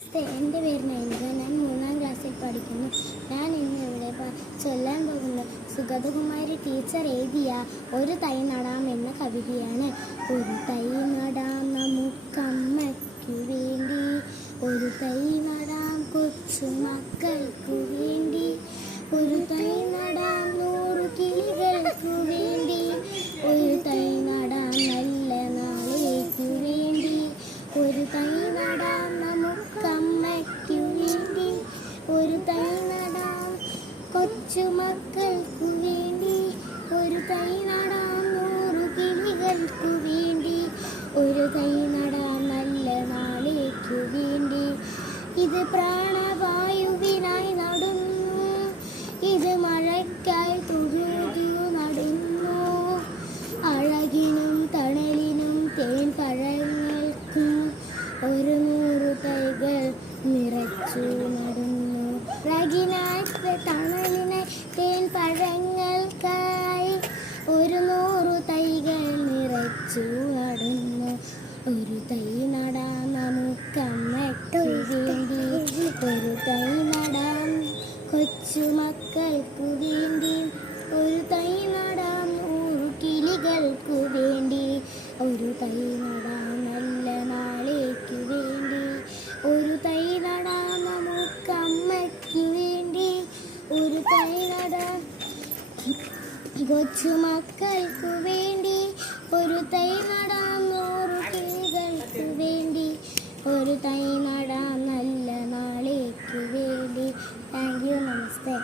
എൻ്റെ പേര് നൈനിക. ഞാൻ 3ാം ക്ലാസ്സിൽ പഠിക്കുന്നു. ഞാൻ ഇന്ന് ഇവിടെ ചൊല്ലാൻ പോകുന്ന സുഗതകുമാരി ടീച്ചർ എഴുതിയ ഒരു തൈ നടാം എന്ന കവിതയാണ്. ഒരു തൈ നടാം നമുക്കമ്മയ്ക്കു വേണ്ടി, ഒരു തൈ നടാം കൊച്ചു മക്കൾക്കു വേണ്ടി, ഒരു തൈ നടാം 100 കിളികൾക്കു വേണ്ടി, ഒരു തൈ നടാം നല്ല നാളേക്കു വേണ്ടി, ഒരു തൈ നടാം നമുക്കമ്മയ്ക്കു വേണ്ടി, ഒരു തൈ നടാം കൊച്ചു മക്കൾക്കു വേണ്ടി, ഒരു തൈ നടാം 100 കിളികൾക്കു വേണ്ടി, ഒരു തൈ നടാം നല്ല നാളേക്കു വേണ്ടി. ഇത് പ്രാണവായുവിനായി നടുന്നു, ഇത് മഴയ്ക്കായി തൊഴുതു നടുന്നു, അഴകിനും തണലിനും തേൻ പഴങ്ങൾക്കും 100 തൈകൾ നിറച്ചു നടുന്നു. അഴകിനായി തണലിനായി തേൻ പഴങ്ങൾക്കായി 100 തൈകൾ നിറച്ചു നടുന്നു. ഒരു തൈ നടാം നമുക്കമ്മയ്ക്കു വേണ്ടി, ഒരു തൈ നടാം കൊച്ചു മക്കൾക്കു വേണ്ടി, ഒരു തൈ നടാം 100 കിളികൾക്കു വേണ്ടി, ഒരു തൈ നടാം നല്ല നാളേക്കു വേണ്ടി, ഒരു തൈ നടാം നമുക്കമ്മയ്ക്കു വേണ്ടി, ഒരു തൈ നടാം കൊച്ചു മക്കൾക്കു വേണ്ടി, ഒരു തൈ നടാം 100 കിളികൾക്കു വേണ്ടി, ഒരു തൈ നടാം നല്ല നാളേക്കു വേണ്ടി. Thank you. നമസ്തേ.